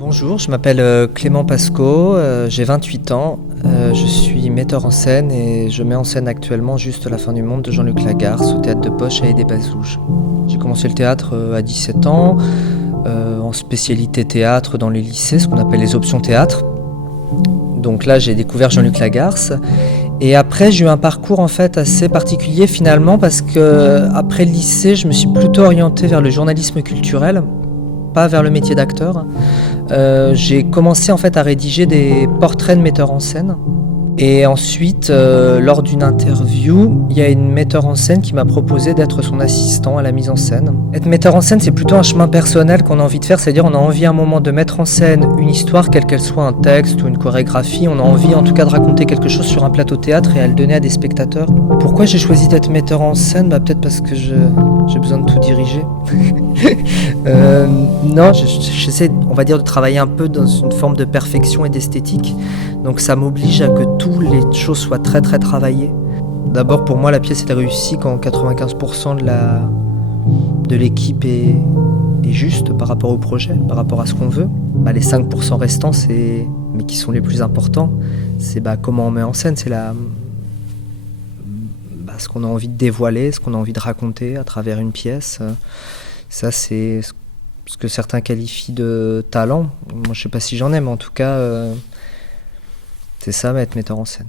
Bonjour, je m'appelle Clément Pasco, j'ai 28 ans, je suis metteur en scène et je mets en scène actuellement Juste la fin du monde de Jean-Luc Lagarce au théâtre de Poche à Aix-des-Bazouges. J'ai commencé le théâtre à 17 ans, en spécialité théâtre dans les lycées, ce qu'on appelle les options théâtre. Donc là j'ai découvert Jean-Luc Lagarce et après j'ai eu un parcours en fait assez particulier finalement parce que après le lycée je me suis plutôt orienté vers le journalisme culturel, pas vers le métier d'acteur. J'ai commencé en fait à rédiger des portraits de metteurs en scène. Et ensuite, lors d'une interview, il y a une metteur en scène qui m'a proposé d'être son assistant à la mise en scène. Être metteur en scène, c'est plutôt un chemin personnel qu'on a envie de faire, c'est-à-dire on a envie à un moment de mettre en scène une histoire, quelle qu'elle soit, un texte ou une chorégraphie, on a envie en tout cas de raconter quelque chose sur un plateau théâtre et à le donner à des spectateurs. Pourquoi j'ai choisi d'être metteur en scène ? Peut-être parce que j'ai besoin de tout diriger. Non, j'essaie, on va dire, de travailler un peu dans une forme de perfection et d'esthétique. Donc ça m'oblige à que toutes les choses soient très très travaillées. D'abord pour moi la pièce est réussie quand 95% de l'équipe est juste par rapport au projet, par rapport à ce qu'on veut. Les 5% restants, mais qui sont les plus importants, c'est comment on met en scène, c'est ce qu'on a envie de dévoiler, ce qu'on a envie de raconter à travers une pièce. Ça c'est ce que certains qualifient de talent. Moi je sais pas si j'en ai, mais en tout cas... c'est ça, être metteur en scène.